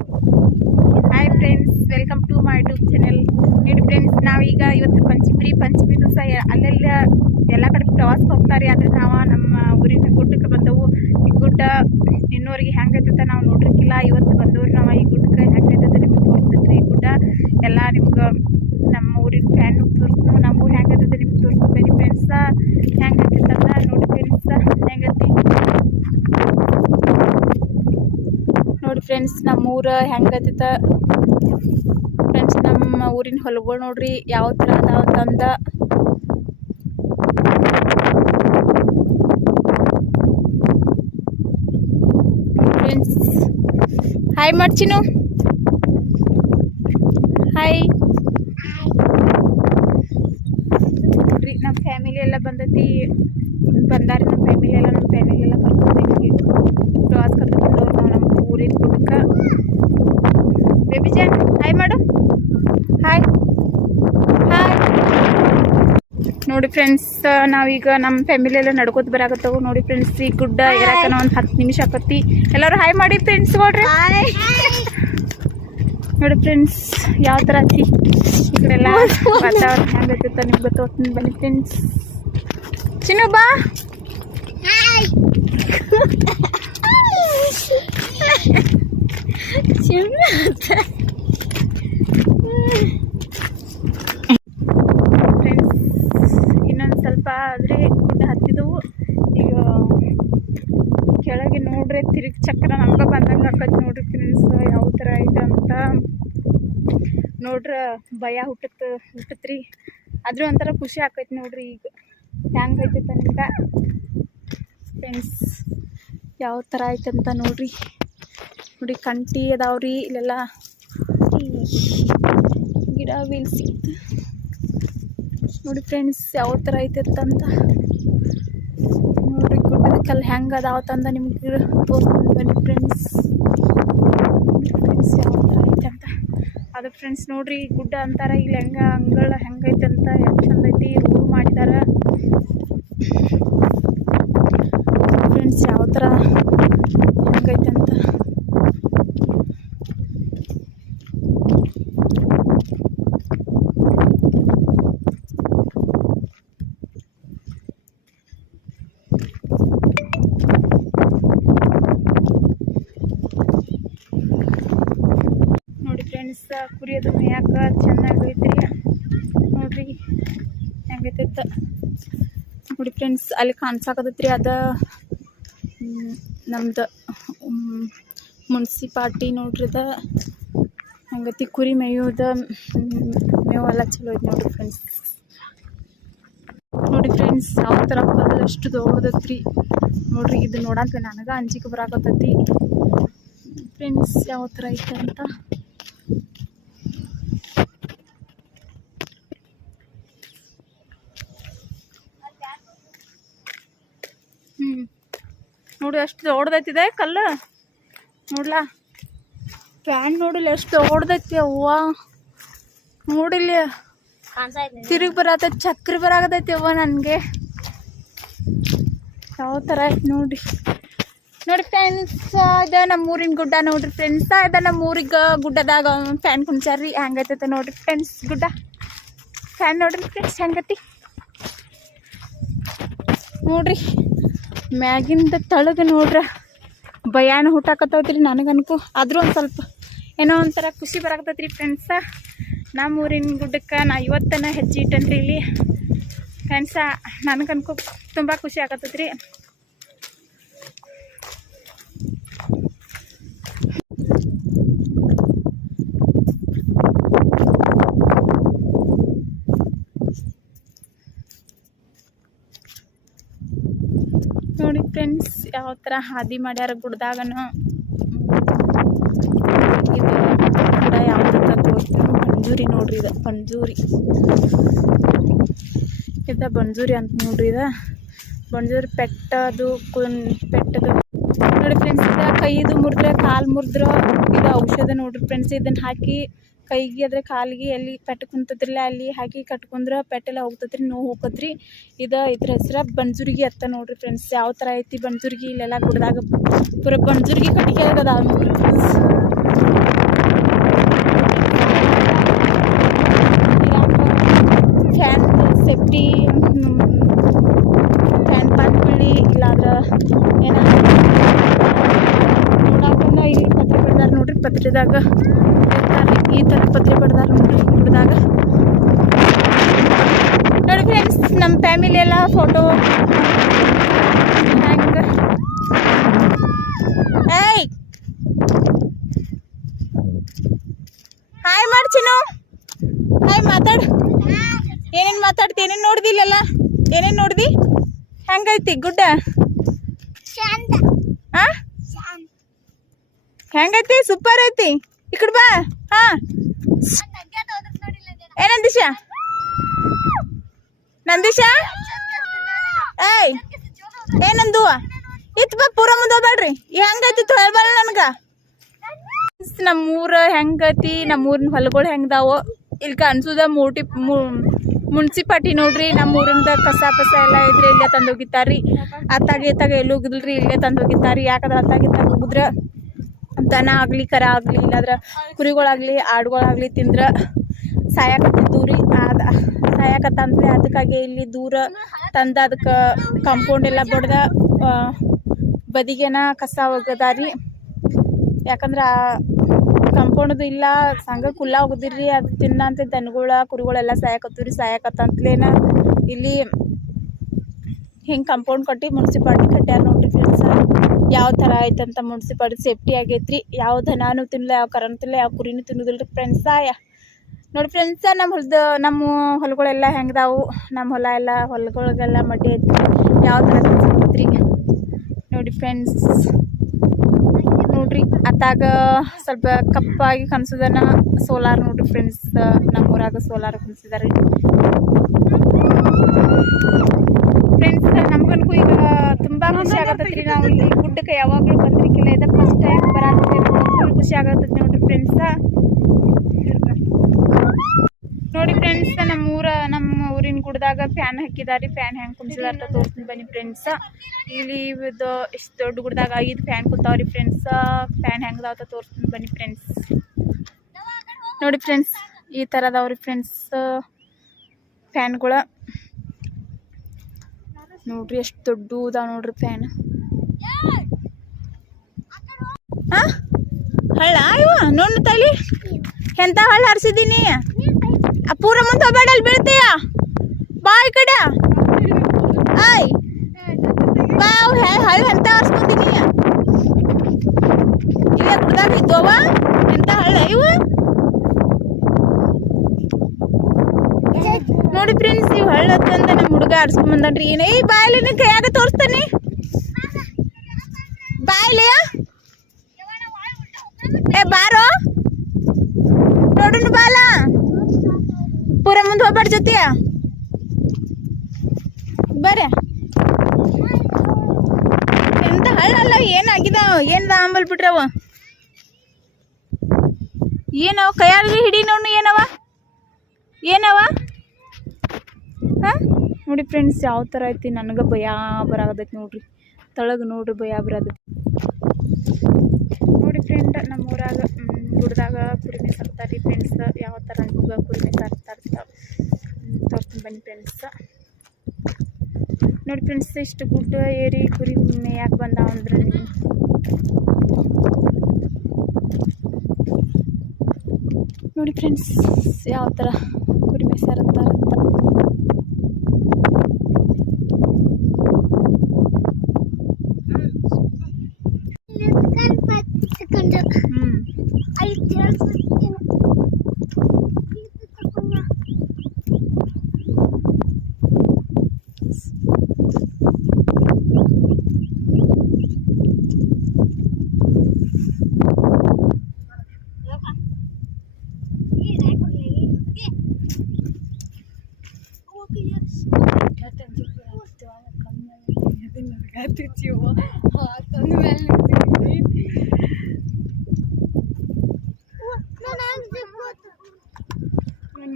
Hi friends, welcome to my YouTube channel. ನೋಡಿ friends, ನಾವೀಗ ಇವತ್ತು ಪಂಚಮಿ ದಿವಸ ಅಲ್ಲೆಲ್ಲ ಎಲ್ಲ ಕಡೆ ಪ್ರವಾಸಕ್ಕೆ ಹೋಗ್ತಾರೆ. ಆದರೆ ನಾವು ನಮ್ಮ ಊರಿನ ಗುಡ್ಡಕ್ಕೆ ಬಂದವು. ಈ ಗುಡ್ಡ ಇನ್ನೂರಿಗೆ ಹೆಂಗೈತೆ ನಾವು ನೋಡಿರ್ಕಿಲ್ಲ. ಇವತ್ತು ಬಂದವ್ರು ನಾವು ಈ ಗುಡ್ಡಕ್ಕೆ ಹೆಂಗೈತೆ ನಿಮ್ಗೆ ತೋರಿಸ್ತೈತ್ರಿ. ಈ ಗುಡ್ಡ ಎಲ್ಲ ನಿಮ್ಗೆ ನಮ್ಮ ಊರಿನ ಫ್ಯಾನ್ ತೋರಿಸ್ನು, ನಮ್ಮ ಊರು ಹೆಂಗೈತೆ ನಿಮ್ಗೆ ತೋರಿಸ್ತೀನಿ ಫ್ರೆಂಡ್ಸ. ಹೆಂಗೈತೆ ಅಂತ ನೋಡಿ ಫ್ರೆಂಡ್ಸ, ಹೆಂಗೈತಿ ನೋಡಿ ಫ್ರೆಂಡ್ಸ್. ನಮ್ಮ ಊರು ಹೆಂಗೈತ ಫ್ರೆಂಡ್ಸ್. ನಮ್ಮ ಊರಿನ ಹೊಲಗಳು ನೋಡ್ರಿ ಯಾವ ಥರ ಅದಾವಂತಂದ. ಫ್ರೆಂಡ್ಸ್, ಹಾಯ್ ಮಾಡ್ಚಿನು, ಹಾಯ್. ನೋಡ್ರಿ ನಮ್ಮ ಫ್ಯಾಮಿಲಿ ಎಲ್ಲ ಬಂದೈತಿ, ಬಂದಾರಿ ನಮ್ಮ ಫ್ಯಾಮಿಲಿ ಎಲ್ಲ ಬರ್ತೀವಿ ಪ್ರವಾಸ ಕರ್ಕೊಂಡು ನಾವು ನಮ್ಮ ಊರಿನ ಗುಡ್ಡಕ್ಕೆ. ಬೇಬಿ ಜಾನ್ ಹಾಯ್ ಮಾಡು, ಹಾಯ್ ಹಾಯ್. ನೋಡಿ ಫ್ರೆಂಡ್ಸ್, ನಾವೀಗ ನಮ್ಮ ಫ್ಯಾಮಿಲಿ ಎಲ್ಲ ನಡ್ಕೋತ ಬರಾಕತ್ತವು. ನೋಡಿ ಫ್ರೆಂಡ್ಸ್, ಈ ಗುಡ್ಡ ಇರಕನ ಒಂದು 10 ನಿಮಿಷ ಆಕತಿ. ಎಲ್ಲರೂ ಹಾಯ್ ಮಾಡಿ ಫ್ರೆಂಡ್ಸ್ ನೋಡ್ರಿ. ನೋಡಿ ಫ್ರೆಂಡ್ಸ್, ಯಾವ ಥರ ಐತಿ ಈ ಕಡೆ ಎಲ್ಲ ವಾತಾವರಣ ಹೆಂಗೈತೆ ನಿಮ್ಗೆ ಗೊತ್ತೋಗ್ತೀನಿ ಬನ್ನಿ ಫ್ರೆಂಡ್ಸ್. ಚಿನ್ನು ಬಾ. ಫ್ರೆಂಡ್ಸ್, ಇನ್ನೊಂದು ಸ್ವಲ್ಪ ಆದರೆ ಗುಡ್ಡ ಹತ್ತಿದವು. ಈಗ ಕೆಳಗೆ ನೋಡ್ರಿ ತಿರುಗಿ ಚಕ್ರ ನಮ್ಗೆ ಬಂದಂಗೆ ಆಕೈತಿ. ನೋಡ್ರಿ ಫ್ರೆಂಡ್ಸ್, ಯಾವ ಥರ ಐತೆ ಅಂತ ನೋಡ್ರ ಭಯ ಹುಟ್ಟತ್ರಿ. ಆದ್ರೂ ಒಂಥರ ಖುಷಿ ಆಕೈತಿ ನೋಡ್ರಿ. ಈಗ ಹೆಂಗೈತೆ ನಿಮ್ಗೆ ಫ್ರೆಂಡ್ಸ್, ಯಾವ ಥರ ಐತೆ ಅಂತ ನೋಡ್ರಿ. ನೋಡಿ ಕಂಟಿ ಅದಾವ್ರಿ ಇಲ್ಲೆಲ್ಲ, ಗಿಡ ಬೀಲ್ ಸಿಕ್ತು. ನೋಡಿ ಫ್ರೆಂಡ್ಸ್, ಯಾವ ಥರ ಐತೆ ಅಂತ ನೋಡ್ರಿ. ಗುಡ್ಡದ ಕಲ್ಲು ಹೆಂಗೆ ಅದಾವತ್ತಂದ ನಿಮ್ಗೆ ತೋರಿಸ್ತೀನಿ ಬನ್ನಿ ಫ್ರೆಂಡ್ಸ್. ಫ್ರೆಂಡ್ಸ್, ಯಾವ ಥರ ಐತೆ ಅಂತ ಅದು ಫ್ರೆಂಡ್ಸ್. ನೋಡ್ರಿ ಗುಡ್ಡ ಅಂತಾರ, ಇಲ್ಲಿ ಅಂಗಳ ಹೆಂಗೈತೆ ಅಂತ ಎಷ್ಟು ಚಂದ ಐತಿ. ರೋಡ್ ಮಾಡಿದಾರ ಫ್ರೆಂಡ್ಸ್. ಯಾವ ಥರ ಹೆಂಗೈತೆ ಅಂತ ನೋಡಿ ಫ್ರೆಂಡ್ಸ್. ಕುರಿಯೋದು ಮೇಯಾಕ ಚೆನ್ನಾಗೈತ್ರಿ. ನೋಡ್ರಿ ಹೆಂಗೈತೆ ನೋಡಿ ಫ್ರೆಂಡ್ಸ್. ಅಲ್ಲಿ ಕಾಣ್ಸಾಕತ್ತೈತ್ರಿ, ಅದ ನಮ್ದು ಮುನ್ಸಿಪಾಲ್ಟಿ ನೋಡ್ರಿ. ಅದ ಹಂಗತಿ ಕುರಿ ಮೇಯೋದ ಮೇವೆಲ್ಲ ಚಲೋ ಐತಿ ನೋಡ್ರಿ ಫ್ರೆಂಡ್ಸ್. ನೋಡಿ ಫ್ರೆಂಡ್ಸ್, ಯಾವ ಥರ ಕಲ್ಲು ಎಷ್ಟು ದೊಡ್ಡದೈತ್ರಿ ನೋಡ್ರಿ. ಇದು ನೋಡಂತ ನನಗೆ ಅಂಜಿಕೆ ಬರಾಕತ್ತೈತಿ ಫ್ರೆಂಡ್ಸ್. ಯಾವ ಥರ ಐತೆ ಅಂತ ನೋಡಿ. ಎಷ್ಟು ದೊಡ್ಡದೈತಿದೆ ಕಲ್ಲು ನೋಡ್ಲಾ. ಫ್ಯಾನ್ ನೋಡಿಲ್ಲ ಎಷ್ಟು ದೊಡ್ಡದೈತಿ. ಅವ್ವ ನೋಡಿಲ್ಲ, ತಿರುಗಿ ಬರತೈತಿ, ಚಕ್ರ ಬರಾಕತೈತಿ ಅವ್ವ ನನಗೆ. ಯಾವ ಥರ ಐತಿ ನೋಡಿ. ನೋಡಿ ಫ್ರೆಂಡ್ಸ್, ಇದ ನಮ್ಮ ಊರಿನ ಗುಡ್ಡ ನೋಡ್ರಿ ಫ್ರೆಂಡ್ಸ್. ಇದ ನಮ್ಮ ಊರಿಗೆ ಗುಡ್ಡದಾಗ ಫ್ಯಾನ್ ಕುಣ್ಸಾರ್ರಿ. ಹೆಂಗೈತೈತೆ ನೋಡ್ರಿ ಫ್ರೆಂಡ್ಸ್ ಗುಡ್ಡ. ಫ್ಯಾನ್ ನೋಡ್ರಿ ಫ್ರೆಂಡ್ಸ್ ಹೆಂಗೈತಿ ನೋಡ್ರಿ. ಮ್ಯಾಗಿಂದ ತಳಗ ನೋಡ್ರ ಭಯಾನ ಹುಟ್ಟಾಕತ್ತೈತ್ರಿ ನನಗನ್ಕು. ಆದರೂ ಒಂದು ಸ್ವಲ್ಪ ಏನೋ ಒಂಥರ ಖುಷಿ ಬರಾಕತ್ತೈತ್ರಿ ಫ್ರೆಂಡ್ಸ. ನಮ್ಮ ಊರಿನ ಗುಡ್ಡಕ್ಕೆ ನಾ ಇವತ್ತನ ಹೆಜ್ಜೆ ಇಟ್ಟನ್ರಿ ಇಲ್ಲಿ ಫ್ರೆಂಡ್ಸ. ನನಗನ್ಕು ತುಂಬ ಖುಷಿ ಆಗತ್ತೈತ್ರಿ. ನೋಡಿ ಫ್ರೆಂಡ್ಸ್, ಯಾವ ಥರ ಹಾದಿ ಮಾಡ್ಯಾರ ಗುಡ್ದಾಗನು. ಇದು ಗಿಡ ಯಾವ ಥರ ತೋರಿಸ್ತೀವಿ. ಬಂಜೂರಿ ನೋಡ್ರಿ, ಇದು ಬಂಜೂರಿ. ಇದು ಬಂಜೂರಿ ಅಂತ ನೋಡ್ರಿ. ಇದು ಬಂಜೂರಿ ಪೆಟ್ಟದು ಪೆಟ್ಟದು ನೋಡಿ ಫ್ರೆಂಡ್ಸ್. ಇದು ಕೈದು ಮುರಿದ್ರೆ ಕಾಲು ಮುರಿದ್ರೆ ಇದು ಔಷಧ ನೋಡ್ರಿ ಫ್ರೆಂಡ್ಸ್. ಇದನ್ನು ಹಾಕಿ ಕೈಗೆ ಅದ್ರ ಕಾಲಿಗೆ ಎಲ್ಲಿ ಪೆಟ್ಟು ಕುಂತದ್ರಲ್ಲ ಅಲ್ಲಿ ಹಾಕಿ ಕಟ್ಕೊಂಡ್ರೆ ಪೆಟ್ಟೆಲ್ಲ ಹೋಗ್ತದ್ರಿ, ನೋವು ಹೋಗತ್ರಿ. ಇದ್ರ ಹೆಸ್ರು ಬಂಜುರ್ಗಿ ಅತ್ತ ನೋಡ್ರಿ ಫ್ರೆಂಡ್ಸ್. ಯಾವ ಥರ ಐತಿ ಬಂಜುರ್ಗಿ. ಇಲ್ಲೆಲ್ಲ ಗುಡ್ದಾಗ ಪೂರ ಬಂಜುರ್ಗಿ ಕಟ್ಟಿಗೆ ಅದಾವ ನೋಡ್ರಿ ಫ್ರೆಂಡ್ಸ್. ಪತ್ರಿದಾಗ ಈ ಥರ ಪತ್ರಿ ಬಡ್ದಾರ ನೋಡ್ರಿ ಗುಡ್ಡದಾಗ. ನೋಡಿ ಫ್ರೆಂಡ್ಸ್, ನಮ್ಮ ಫ್ಯಾಮಿಲಿ ಎಲ್ಲ ಫೋಟೋ ಹೆಂಗೆ ಏಯ್ ಹಾಯ್ ಮಾಡ್ಚಿನು, ಹಾಯ್ ಮಾತಾಡು. ಏನೇನು ಮಾತಾಡ್ತಿ, ಏನೇನು ನೋಡ್ದಿ ಇಲ್ಲೆಲ್ಲ, ಏನೇನು ನೋಡ್ದಿ? ಹೆಂಗೈತಿ ಗುಡ್ಡ? ಹಾಂ ಹೆಂಗೈತಿ? ಸೂಪರ್ ಐತಿ. ಈ ಕಡೆ ಬಾ. ಹಾಂ ಏ ನಂದೀಶ, ನಂದೀಶ ಏಯ್ ಏನಂದು ಇತ್ತು ಬಾ, ಪೂರ ಮುಂದೆ ಹೋಗ್ಬೇಡ್ರಿ. ಹೆಂಗೈತಿ ಹೇಳ್ಬಾರ ನನಗೆ. ನಮ್ಮೂರ ಹೆಂಗೈತಿ, ನಮ್ಮೂರಿನ ಹೊಲಗಳು ಹೆಂಗದಾವೋ ಇಲ್ಲಿ ಕಾಣಿಸೋದ ಮುನ್ಸಿಪಾಲ್ಟಿ ನೋಡ್ರಿ. ನಮ್ಮ ಊರಿಂದ ಕಸ ಪಸ ಎಲ್ಲ ಇದ್ರೆ ಇಲ್ಲೇ ತಂದು ಹೋಗಿತ್ತಾರ್ರಿ. ಅತ್ತಾಗ ಎಲ್ಲೂ ಹೋಗಿದ್ರಿ, ಇಲ್ಲೇ ತಂದು ಹೋಗಿತ್ತಾರ್ರಿ. ಯಾಕಂದ್ರೆ ಅತ್ತಾಗ ಹೋಗಿದ್ರೆ ದನ ಆಗಲಿ ಕರ ಆಗಲಿ ಇಲ್ಲಾದ್ರೆ ಕುರಿಗಳಾಗಲಿ ಆಡುಗಳಾಗಲಿ ತಿಂದ್ರೆ ಸಾಯಕತ್ತಿದ್ದು ರೀ. ಸಾಯಕತ್ತಂದ್ರೆ ಅದಕ್ಕಾಗಿ ಇಲ್ಲಿ ದೂರ ತಂದು ಅದಕ್ಕೆ ಕಾಂಪೌಂಡ್ ಎಲ್ಲ ಬಡ್ದ ಬದಿಗೆನ ಕಸ ಹೋಗದಾರಿ. ಯಾಕಂದ್ರೆ ಕಾಂಪೌಂಡ್ದು ಇಲ್ಲ ಸಂಘ ಕುಲ್ಲ ಹೋಗುದಿರ್ರಿ. ಅದು ತಿನ್ನಂತೆ ದನಗಳ ಕುರಿಗಳೆಲ್ಲ ಸಾಯಕತ್ತವ್ರಿ. ಸಾಯಕತ್ತಂತಲೇನ ಇಲ್ಲಿ ಹಿಂಗೆ ಕಾಂಪೌಂಡ್ ಕಟ್ಟಿ ಮುನ್ಸಿಪಾಲ್ಟಿ ಕಟ್ಟ್ಯಾರ ನೋಡ್ರಿ ಫ್ರೆಂಡ್ಸ. ಯಾವ ಥರ ಐತಂತ ಮುನ್ಸಿಪಾಲ್ಟಿ ಸೇಫ್ಟಿ ಆಗೈತ್ರಿ. ಯಾವ ದನಾನು ತಿನ್ನಲ್ಲ, ಯಾವ ಕರನು ತಿನ್ನಲ್ಲ, ಯಾವ ಕುರಿನೂ ತಿನ್ನೋದಿಲ್ರಿ ಫ್ರೆಂಡ್ಸ. ನೋಡಿ ಫ್ರೆಂಡ್ಸ, ನಮ್ಮ ಹೊಲಗಳೆಲ್ಲ ಹೆಂಗದಾವು. ನಮ್ಮ ಹೊಲ ಎಲ್ಲ ಹೊಲಗಳಿಗೆಲ್ಲ ಮಡ್ಡಿ ಐತ್ರಿ. ಯಾವ ಥರ ಸಿಗುತ್ರಿ ನೋಡಿ ಫ್ರೆಂಡ್ಸ್. ನೋಡ್ರಿ ಅತ್ತಾಗ ಸ್ವಲ್ಪ ಕಪ್ಪಾಗಿ ಕನ್ಸೋದನ್ನ ಸೋಲಾರ್ ನೋಡ್ರಿ ಫ್ರೆಂಡ್ಸ್. ನಮ್ಮೂರಾಗ ಸೋಲಾರ್ ಕುಣಿಸಿದಾರೆ ಫ್ರೆಂಡ್ಸ್. ನಮ್ಗನ್ಗೂ ಈಗ ತುಂಬ ಖುಷಿ ಆಗತ್ತೈತ್ರಿ. ನಾವು ಇಲ್ಲಿ ಗುಡ್ಡಕ್ಕೆ ಯಾವಾಗಲೂ ಬಂದಿರ್ಕಿಲ್ಲ, ಇದು ಫಸ್ಟ್ ಟೈಮ್ ಬರತ್ತೆ. ಖುಷಿ ಆಗತ್ತೈತಿ ನೋಡ್ರಿ ಫ್ರೆಂಡ್ಸ. ನೋಡಿ ಫ್ರೆಂಡ್ಸ್, ನಮ್ಮ ಊರಿನ ಗುಡ್ಡದಾಗ ಫ್ಯಾನ್ ಹಾಕಿದಾರಿ. ಫ್ಯಾನ್ ಹೆಂಗೆ ಕುಣಿಸಿದಾರ ಅಂತ ತೋರಿಸ್ತೀನಿ ಬನ್ನಿ ಫ್ರೆಂಡ್ಸ. ಇಲ್ಲಿ ಇದು ಇಷ್ಟು ದೊಡ್ಡ ಗುಡ್ಡದಾಗ 5 ಫ್ಯಾನ್ ಕೂತಾವ್ರಿ ಫ್ರೆಂಡ್ಸ. ಫ್ಯಾನ್ ಹೆಂಗದಾವ ಅಂತ ತೋರಿಸ್ತೀನಿ ಬನ್ನಿ ಫ್ರೆಂಡ್ಸ್. ನೋಡಿ ಫ್ರೆಂಡ್ಸ್, ಈ ಥರ ಅದಾವ್ರಿ ಫ್ರೆಂಡ್ಸ್ ಫ್ಯಾನ್ಗಳ. ನೋಡ್ರಿ ಎಷ್ಟು ದೊಡ್ಡದಾವ ನೋಡ್ರಿ ಫ್ಯಾನ್. ಹಾಂ ಹಳ್ಳ ಇವ ನೋಡು ತಲಿ ಎಂತ ಹಳ್ಳ ಹರಿಸಿದ್ದೀನಿ. ಪೂರ ಮುಂದೆ ಹೋಗ್ಬೇಡ, ಅಲ್ಲಿ ಬೀಳ್ತೀಯ. ಬಾ ಈ ಕಡೆ. ಆಯ್ ಬಾ, ಹಳ್ಳ ಎಂತ ಹರಿಸ್ಕೊಂಡಿನಿ. ಇಲ್ಲೇ ಗುಡ್ದಾಗ ಇದ್ದವ ಎಂತ ಹಳ್ಳ ಇವ. ನೋಡಿ ಫ್ರೆಂಡ್ಸ್, ಇವು ಹಳ್ಳ ಅಂತ ನಮ್ಮ ಹುಡುಗ ಆಡ್ಸ್ಕೊಂಡ್ ಬಂದನ್ರಿ. ಏನೇ ಬಾಯಲ್ಲಿ ಕೈಯಾಗ ತೋರಿಸ್ತಾನೆ. ಬಾಯ್ಲಿ ಏ ಬಾರೋ ನೋಡೋಣ ಬಾಲ. ಪೂರ ಮುಂದೆ ಹೋಗ್ಬೇಡ ಜೊತೆ ಬರ್ರಿ. ಎಂತ ಹಳ್ಳಲ್ಲ, ಏನಾಗಿದಾವ, ಏನ್ ಅಂಬಲ್ ಬಿಟ್ರವ, ಏನವ ಕೈಯಾಗ ಹಿಡಿ ನೋಡು. ಏನವ ಹಾಂ ನೋಡಿ ಫ್ರೆಂಡ್ಸ್, ಯಾವ ಥರ ಐತಿ. ನನಗೆ ಭಯ ಬರಾಗತೈತಿ ನೋಡ್ರಿ. ತಳಗ ನೋಡ್ರಿ ಭಯ ಬರಾಗತೈತಿ ನೋಡಿ ಫ್ರೆಂಡ್. ನಮ್ಮೂರಾಗ ಗುಡ್ದಾಗ ಕುರಿ ಮೇಯ್ಸಾಕ್ತಾರ್ರಿ ಫ್ರೆಂಡ್ಸ್. ಯಾವ ಥರ ಅನ್ಕೋಗ ಕುರಿ ಮೇಯ್ಸಾಕ್ತಾರ ತೋರಿಸ್ತೀನಿ ಬನ್ನಿ ಫ್ರೆಂಡ್ಸ್. ನೋಡಿ ಫ್ರೆಂಡ್ಸ್, ಇಷ್ಟು ಗುಡ್ಡ ಏರಿ ಕುರಿ ಮೇಯಾಕೆ ಬಂದಾವ ಅಂದ್ರೆ ನೋಡಿ ಫ್ರೆಂಡ್ಸ್ ಯಾವ ಥರ ಕುರಿ ಮೇಯ್ಸಾರತ್ತಾರ.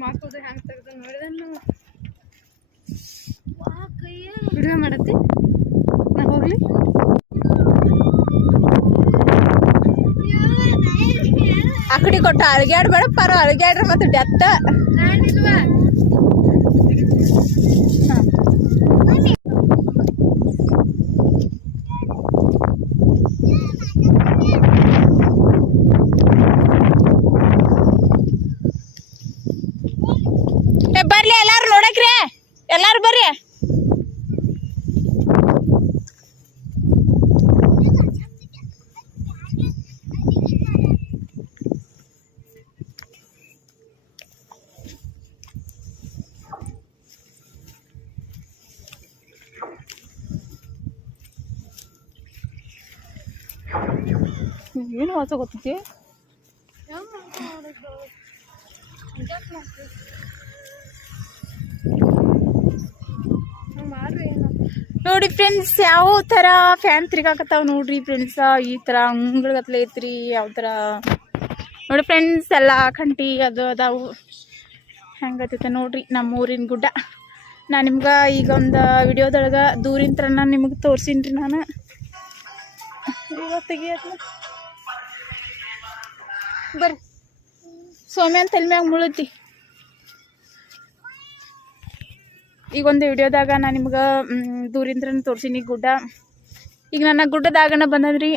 ಮಾಕೋದು ಹ್ಯಾಂಗ ತೆಗ್ದು ನೋಡಿದೆ ನಾವು. ವಿಡಿಯೋ ಮಾಡತ್ತಿ ನಾ ಹೋಗ್ಲಿ. ಆ ಕಡೆ ಕೊಟ್ಟು ಅಳಗ್ಯಾಡ್ಬೇಡ ಪರ, ಅಳಗ್ಯಾಡ್ರ ಮತ್ತೆ ಡೆತ್ತ. ಏನು ಹೊಸ ಗೊತ್ತೈತಿ ನೋಡಿ ಫ್ರೆಂಡ್ಸ್ ಯಾವ ಥರ ಫ್ಯಾನ್ ತಿರ್ಗಾಕತ್ತಾವ ನೋಡ್ರಿ ಫ್ರೆಂಡ್ಸ. ಈ ಥರ ಅಂಗ್ಳಗತ್ಲೆ ಐತ್ರಿ ಯಾವ ಥರ ನೋಡಿ ಫ್ರೆಂಡ್ಸ್. ಎಲ್ಲ ಕಂಟಿ ಅದು ಅದಾವು ಹೆಂಗತ್ತೈತೆ ನೋಡ್ರಿ ನಮ್ಮ ಊರಿನ ಗುಡ್ಡ. ನಾನು ನಿಮ್ಗೆ ಈಗ ಒಂದು ವಿಡಿಯೋದೊಳಗೆ ದೂರಿನ ಥರ ನಾನು ನಿಮಗೆ ತೋರ್ಸೀನಿ ರೀ. ನಾನು ಇವತ್ತಿಗೆ ಬರ್ರಿ ಸೋಮ್ಯ ಅಂತ ತಲೆ ಮ್ಯಾಗ ಮುಳುತಿ. ಈಗ ಒಂದು ವಿಡಿಯೋದಾಗ ನಾನು ನಿಮ್ಗೆ ದೂರಿಂದ ತೋರ್ಸೀನಿ ಗುಡ್ಡ. ಈಗ ನನ್ನ ಗುಡ್ಡದಾಗನ ಬಂದದ್ರಿ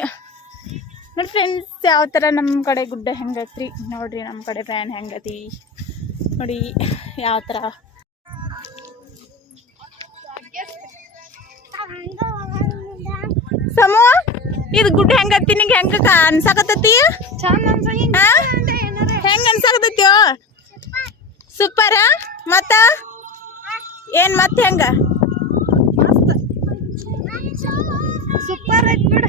ನೋಡಿ ಫ್ರೆಂಡ್ಸ್. ಯಾವ ಥರ ನಮ್ಮ ಕಡೆ ಗುಡ್ಡ ಹೆಂಗೈತ್ರಿ ನೋಡ್ರಿ. ನಮ್ಮ ಕಡೆ ಫ್ಯಾನ್ ಹೆಂಗತಿ ನೋಡಿ ಯಾವ ಥರ. ಸಮೂ ಇದು ಗುಡ್ಡ ಹೆಂಗತಿ ನಿಂಗೆ ಹೆಂಗ ಅನ್ಸಾಕತ್ತತಿ? ಹೆಂಗ ಅನ್ಸಾಕತ್ತೈತ್ಯೋ? ಸೂಪರ. ಮತ್ತ ಏನ್ ಮತ್ತೆ ಹೆಂಗ? ಸೂಪರ್ ಐತಿ ಬಿಡ.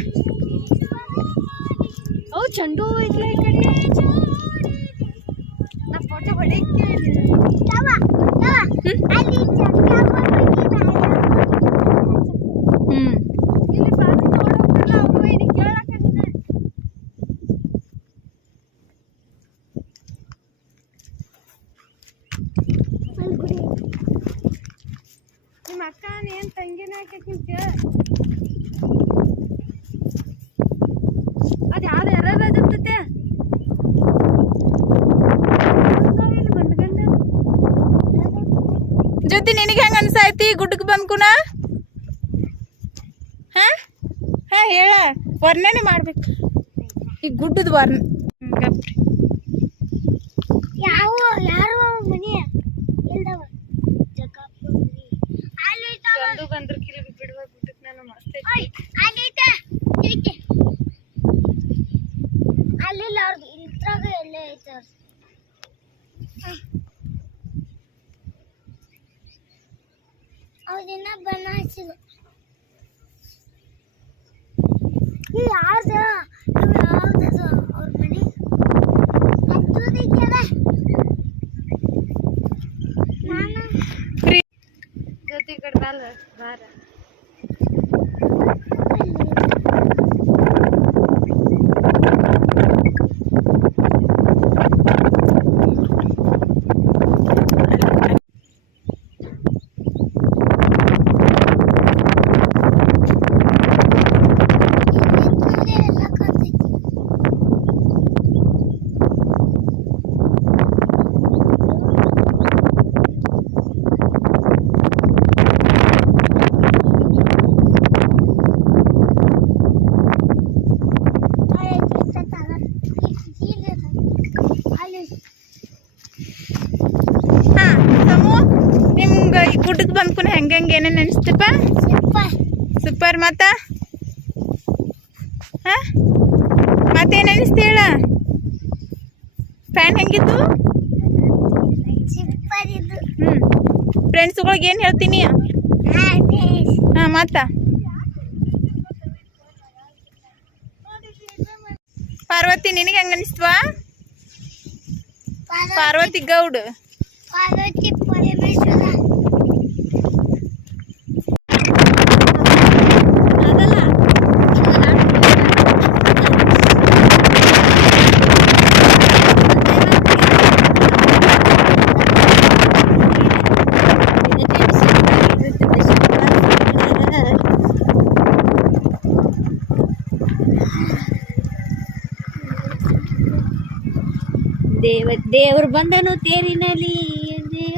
ಅವು ಚಂಡು ಐತ್ಲ ಈ ಕಡೆ. ನಾ ಫೋಟೋ ಹೊಡಿಕ್ಕೆ ಇಲ್ಲಿ ಬಾರಿ ನೋಡೋಕ್ಕಲ್ಲ ಅವರು ಇದು ಕೇಳಾಕತ್ತಿನ. ನಿಮ್ಮ ಅಕ್ಕನ ಏನ್ ತಂಗಿನ ಹಾಕಿಂತ ಅದು ಯಾವ್ದು ಯಾರಾಗತ್ತೆ ಜೊತೆ ನಿನಗೆ ಹೆಂಗ ಅನ್ಸಾಯ್ತಿ ಗುಡ್ಡಕ್ಕೆ ಬಂದ್ಕುನ? ಹಾ ಹೇಳ ವರ್ಣನೆ ಮಾಡ್ಬೇಕು ಈ ಗುಡ್ಡದ ವರ್ಣ. ಯಾವ ಯಾರು ಮನಿ ಇಲ್ದವ ಒಂದು ಬಂದ್ರ ಕಿಲಿ ಬಿಡುವ ಗುಡ್ಡಕ್ಕೆ ನಾನು ಮಸ್ತ್ ಐತಿ. ಅಲ್ಲಿಲ್ಲ ಅವ್ರದ್ದು ಇಲ್ತ್ರಾಗ ಎಲ್ಲೇ ಐತೆ. ಅವ್ರನ್ನ ಬಣ್ಣ ಹಚ್ಚಿದ ಯಾವ್ದು ಯಾವ್ದದು ಅವ್ರ ಮನೆ ಹತ್ತೋದೈತಲ್ಲ. ನಾನು ಗತಿ ಕಡ್ದಲ್ಲ ಬಾರ ಗುಡ್ಡಕ್ಕೆ ಬಂದ್ಕೊಂಡು ಹೆಂಗೆ ಏನೇನು ಅನಿಸ್ತಪ್ಪ? ಸೂಪರ್. ಮತ್ತೆ ಮತ್ತೇನು ಅನಿಸ್ತು ಹೇಳ? ಫ್ಯಾನ್ ಹೆಂಗಿತ್ತು? ಫ್ರೆಂಡ್ಸ್ಗಳಿಗೆ ಏನು ಹೇಳ್ತೀನಿ? ಮತ್ತ ಪಾರ್ವತಿ ನಿನಗೆ ಹೆಂಗ ಅನಿಸ್ತವಾ? ಪಾರ್ವತಿ ಗೌಡ್ ದೇವರು ಬಂದನು ತೇರಿನಲ್ಲಿ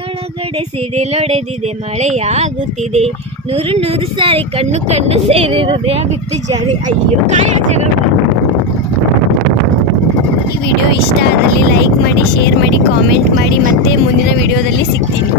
ಒಳಗಡೆ ಸಿಡಿಲೊಡೆದಿದೆ ಮಳೆಯಾಗುತ್ತಿದೆ ನೂರು ನೂರು ಸಾರಿ ಕಣ್ಣು ಕಣ್ಣು ಸೇರಿರುವುದೇ ಬಿತ್ತು ಜಾರಿ ಅಯ್ಯೋ ಕಾಯ ಜಗಳ. ಈ ವಿಡಿಯೋ ಇಷ್ಟ ಆದಲ್ಲಿ ಲೈಕ್ ಮಾಡಿ, ಶೇರ್ ಮಾಡಿ, ಕಾಮೆಂಟ್ ಮಾಡಿ. ಮತ್ತೆ ಮುಂದಿನ ವಿಡಿಯೋದಲ್ಲಿ ಸಿಗ್ತೀನಿ.